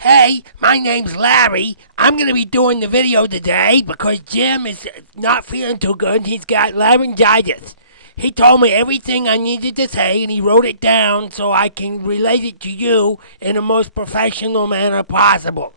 Hey, my name's Larry. I'm going to be doing the video today because Jim is not feeling too good. He's got laryngitis. He told me everything I needed to say, and he wrote it down so I can relate it to you in the most professional manner possible.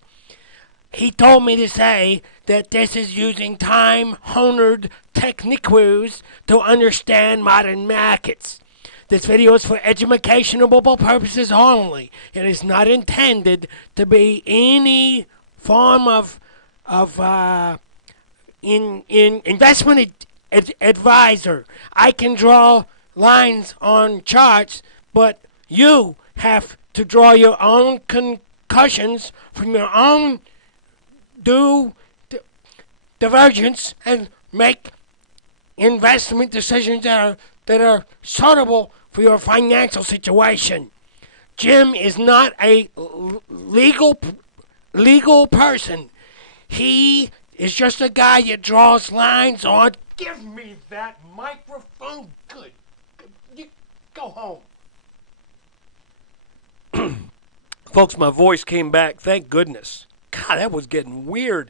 He told me to say that this is using time-honored techniques to understand modern markets. This video is for educational purposes only. It is not intended to be any form of investment advisor. I can draw lines on charts, but you have to draw your own conclusions from your own divergence and make investment decisions that are suitable for your financial situation. Jim is not a legal person. He is just a guy that draws lines on. Give me that microphone. Good. You go home. Folks, my voice came back. Thank goodness. God, that was getting weird.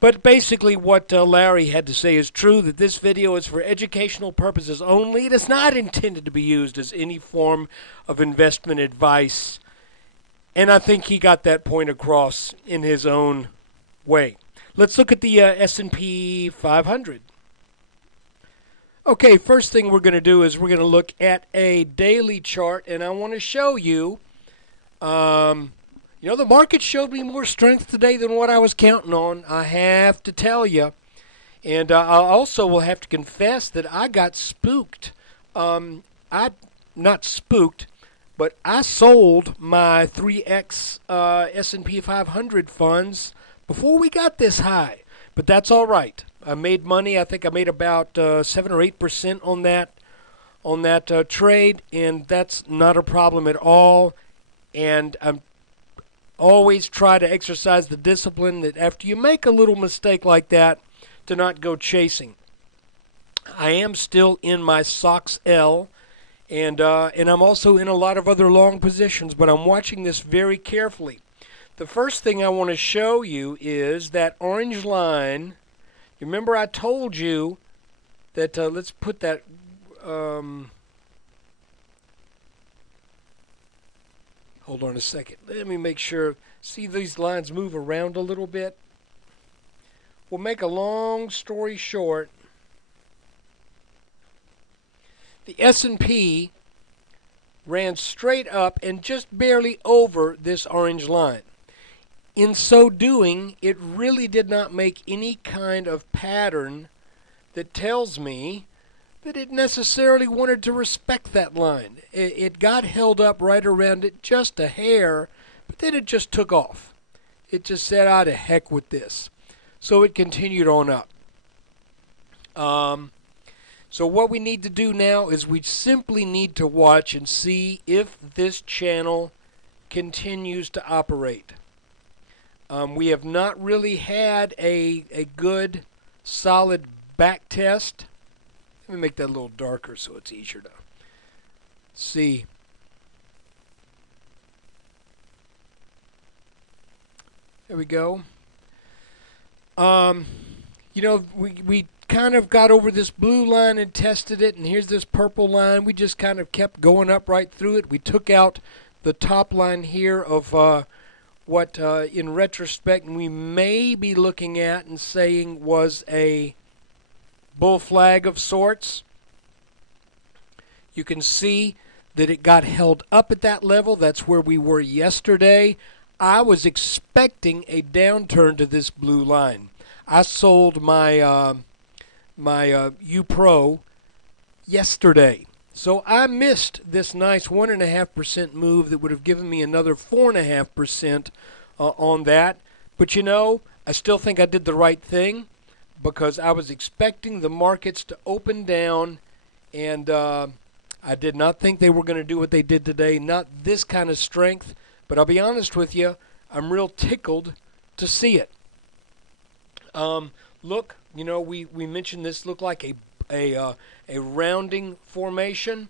But basically what Larry had to say is true, that this video is for educational purposes only. It is not intended to be used as any form of investment advice. And I think he got that point across in his own way. Let's look at the S&P 500. Okay, first thing we're going to do is we're going to look at a daily chart, and I want to show you the market showed me more strength today than what I was counting on, I have to tell you. And I also will have to confess that I got spooked. Not spooked, but I sold my 3X S&P 500 funds before we got this high. But that's all right. I made money. I think I made about 7 or 8% on that trade, and that's not a problem at all. And I'm always try to exercise the discipline that after you make a little mistake like that, to not go chasing. I am still in my SOX L, and I'm also in a lot of other long positions, but I'm watching this very carefully. The first thing I want to show you is that orange line. You remember I told you that, let's put that, hold on a second. Let me make sure. See these lines move around a little bit? We'll make a long story short. The S&P ran straight up and just barely over this orange line. In so doing, it really did not make any kind of pattern that tells me that it necessarily wanted to respect that line. It got held up right around it just a hair, but then it just took off. It just said, to heck with this. So it continued on up. So what we need to do now is we simply need to watch and see if this channel continues to operate. We have not really had a good, solid back test. Let me make that a little darker so it's easier to see. There we go. We kind of got over this blue line and tested it, and here's this purple line. We just kind of kept going up right through it. We took out the top line here of what, in retrospect, we may be looking at and saying was a bull flag of sorts. You can see that it got held up at that level. That's where we were yesterday. I was expecting a downturn to this blue line. I sold my U-Pro yesterday. So I missed this nice 1.5% move that would have given me another 4.5% on that. But I still think I did the right thing, because I was expecting the markets to open down, and I did not think they were going to do what they did today. Not this kind of strength, but I'll be honest with you, I'm real tickled to see it. Look, we mentioned this looked like a rounding formation.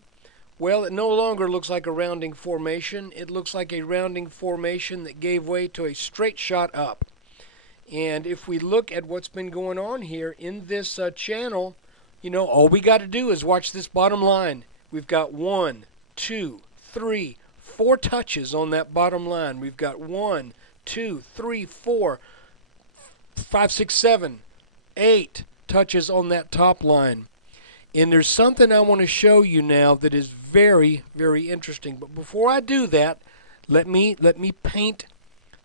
Well, it no longer looks like a rounding formation. It looks like a rounding formation that gave way to a straight shot up. And if we look at what's been going on here in this channel, all we got to do is watch this bottom line. We've got 1, 2, 3, 4 touches on that bottom line. We've got 1, 2, 3, 4, 5, 6, 7, 8 touches on that top line. And there's something I want to show you now that is very, very interesting. But before I do that, let me paint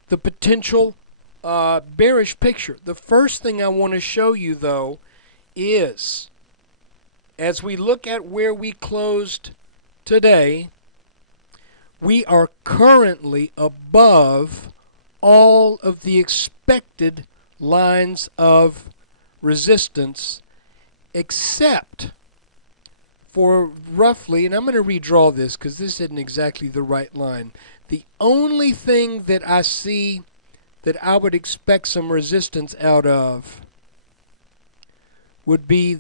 the potential bearish picture. The first thing I want to show you, though, is as we look at where we closed today, we are currently above all of the expected lines of resistance, except for roughly, and I'm going to redraw this because this isn't exactly the right line. The only thing that I see that I would expect some resistance out of would be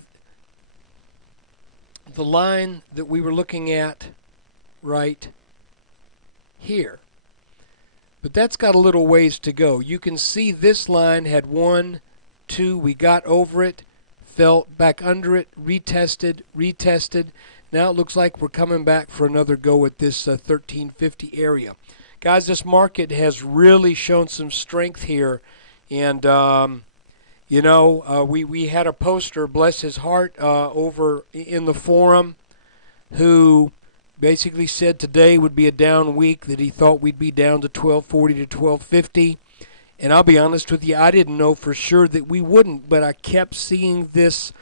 the line that we were looking at right here. But that's got a little ways to go. You can see this line had 1, 2, we got over it, fell back under it, retested. Now it looks like we're coming back for another go at this 1350 area. Guys, this market has really shown some strength here. And, we had a poster, bless his heart, over in the forum who basically said today would be a down week, that he thought we'd be down to 1240 to 1250. And I'll be honest with you, I didn't know for sure that we wouldn't, but I kept seeing this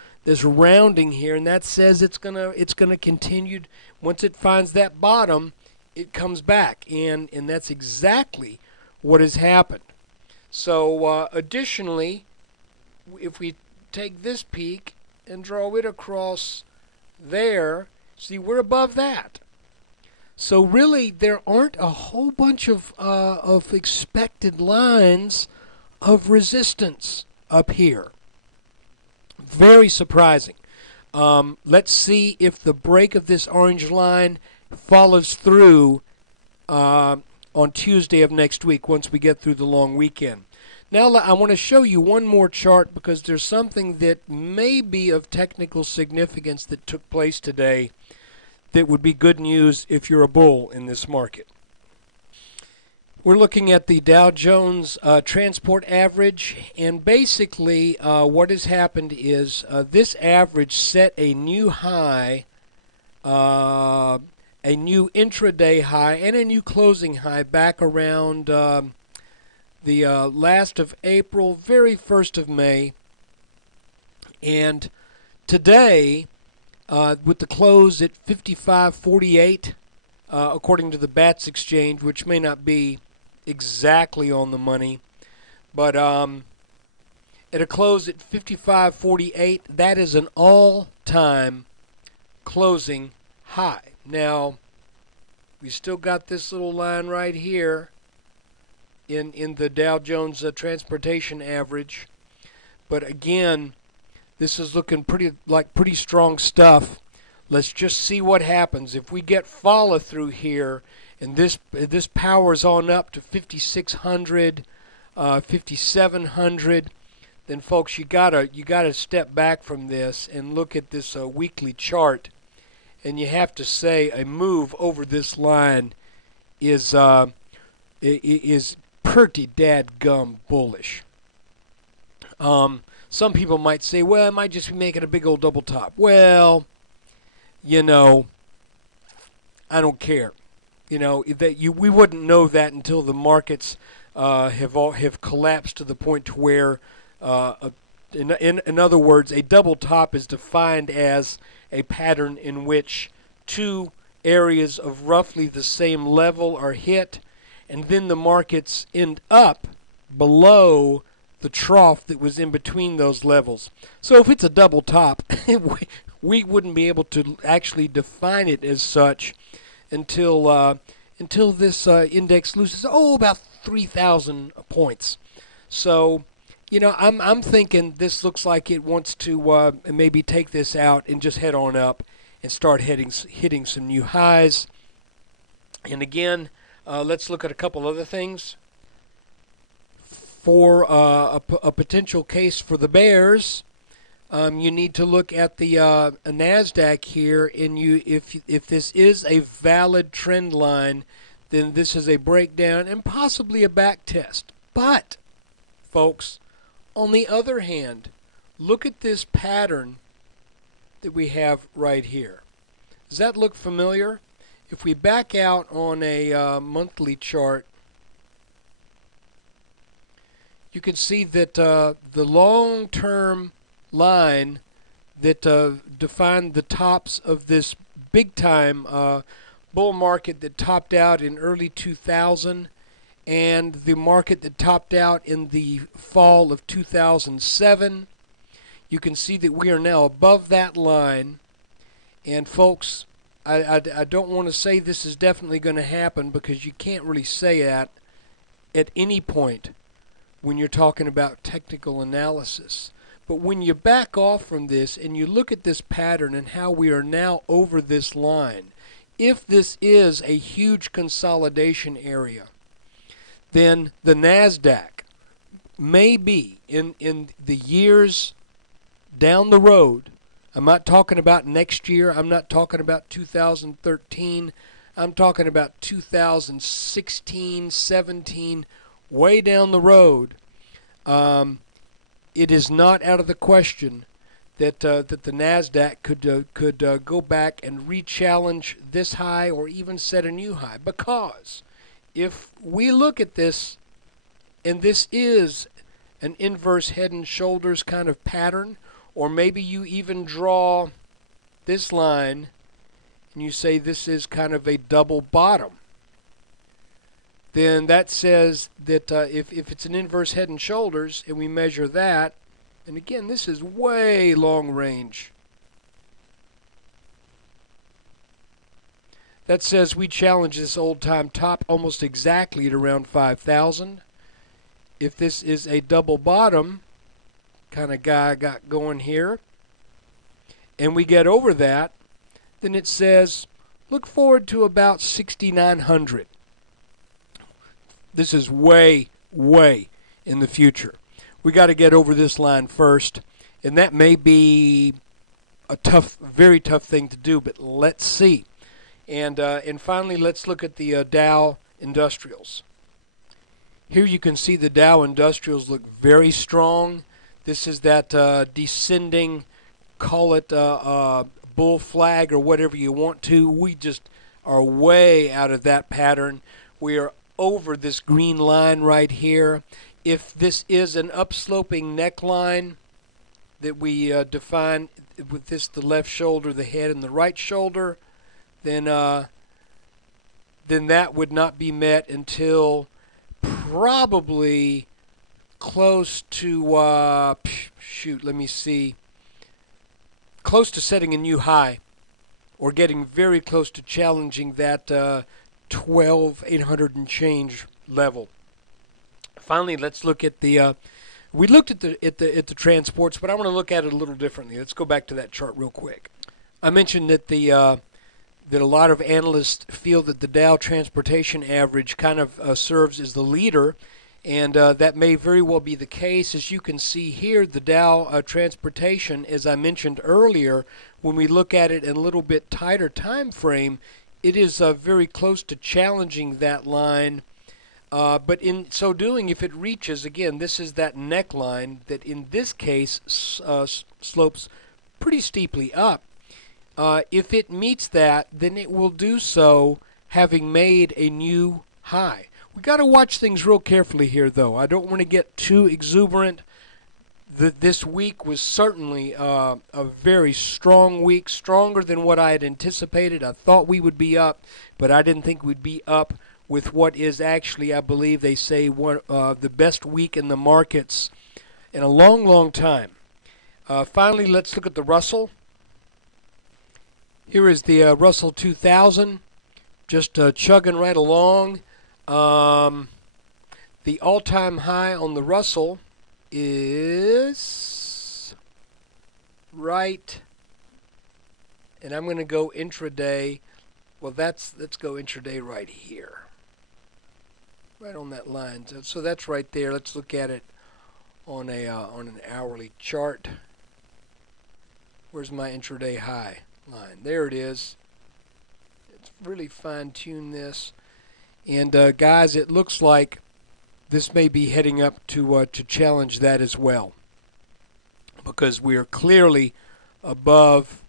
rounding here, and that says it's gonna continue. Once it finds that bottom, it comes back, and that's exactly what has happened. So additionally, if we take this peak and draw it across there, see, we're above that. So really, there aren't a whole bunch of expected lines of resistance up here. Very surprising. Let's see if the break of this orange line follows through on Tuesday of next week once we get through the long weekend. Now I want to show you one more chart because there's something that may be of technical significance that took place today that would be good news if you're a bull in this market. We're looking at the Dow Jones transport average, and basically what has happened is this average set a new high, a new intraday high, and a new closing high back around the last of April, very first of May. And today, with the close at 55.48, according to the BATS exchange, which may not be exactly on the money, but at a close at 55.48, that is an all-time closing high. Now, we still got this little line right here in the Dow Jones transportation average, but again, this is looking pretty strong stuff. Let's just see what happens. If we get follow through here, and this powers on up to 5,600, 5,700, then folks, you gotta step back from this and look at this weekly chart, and you have to say a move over this line is pretty dadgum bullish. Some people might say, well, it might just be making a big old double top. Well, I don't care. We wouldn't know that until the markets have collapsed to the point to where, in other words, a double top is defined as a pattern in which two areas of roughly the same level are hit, and then the markets end up below the trough that was in between those levels. So if it's a double top, we wouldn't be able to actually define it as such until this index loses about 3,000 points. So, I'm thinking this looks like it wants to maybe take this out and just head on up, and start hitting some new highs. And again, let's look at a couple other things. For a potential case for the bears, you need to look at the NASDAQ here, and if this is a valid trend line, then this is a breakdown and possibly a back test. But, folks, on the other hand, look at this pattern that we have right here. Does that look familiar? If we back out on a monthly chart, you can see that the long-term line that defined the tops of this big-time bull market that topped out in early 2000 and the market that topped out in the fall of 2007. You can see that we are now above that line. And folks, I don't want to say this is definitely going to happen, because you can't really say that at any point when you're talking about technical analysis. But when you back off from this and you look at this pattern and how we are now over this line, if this is a huge consolidation area, then the NASDAQ may be in the years down the road. I'm not talking about next year. I'm not talking about 2013. I'm talking about 2016, 17, way down the road. It is not out of the question that the NASDAQ could go back and re-challenge this high or even set a new high. Because if we look at this, and this is an inverse head and shoulders kind of pattern, or maybe you even draw this line and you say this is kind of a double bottom, then that says that if it's an inverse head and shoulders and we measure that, and again, this is way long range, that says we challenge this old-time top almost exactly at around 5,000. If this is a double bottom kind of guy got going here, and we get over that, then it says look forward to about 6,900. This is way, way in the future. We got to get over this line first, and that may be a tough, very tough thing to do, but let's see. And finally, let's look at the Dow Industrials. Here you can see the Dow Industrials look very strong. This is that descending, call it bull flag or whatever you want to. We just are way out of that pattern. We are over this green line right here. If this is an upsloping neckline that we define with this, the left shoulder, the head, and the right shoulder, then that would not be met until probably close to close to setting a new high, or getting very close to challenging that 12,800 and change level. Finally, let's look at the. We looked at the transports, but I want to look at it a little differently. Let's go back to that chart real quick. I mentioned that that a lot of analysts feel that the Dow Transportation Average kind of serves as the leader, and that may very well be the case. As you can see here, the Dow Transportation, as I mentioned earlier, when we look at it in a little bit tighter time frame, it is very close to challenging that line. But in so doing, if it reaches, again, this is that neckline that in this case slopes pretty steeply up. If it meets that, then it will do so having made a new high. We got to watch things real carefully here, though. I don't want to get too exuberant. This week was certainly a very strong week, stronger than what I had anticipated. I thought we would be up, but I didn't think we'd be up with what is actually, I believe they say, the best week in the markets in a long, long time. Finally, let's look at the Russell. Here is the Russell 2000, just chugging right along. The all-time high on the Russell is right and I'm going to go intraday. Well, let's go intraday right here, right on that line. So that's right there. Let's look at it on an hourly chart. Where's my intraday high line? There it is. It's really fine-tuned this, and guys, it looks like this may be heading up to challenge that as well, because we are clearly above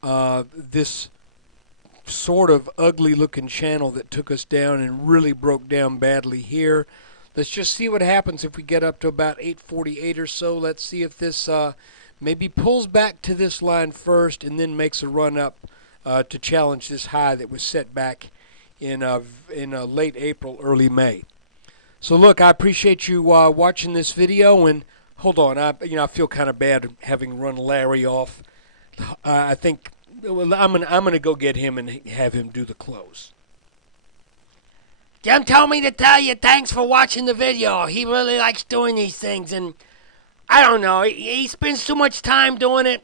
this sort of ugly-looking channel that took us down and really broke down badly here. Let's just see what happens if we get up to about 848 or so. Let's see if this maybe pulls back to this line first and then makes a run up to challenge this high that was set back in late April, early May. So look, I appreciate you watching this video, and hold on, I feel kind of bad having run Larry off. I think I'm gonna go get him and have him do the close. Jim told me to tell you thanks for watching the video. He really likes doing these things, and I don't know, he spends too much time doing it.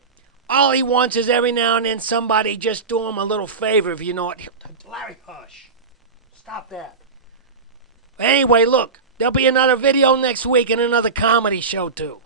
All he wants is every now and then somebody just do him a little favor, if you know what. Larry, hush. Stop that. Anyway, look, there'll be another video next week and another comedy show, too.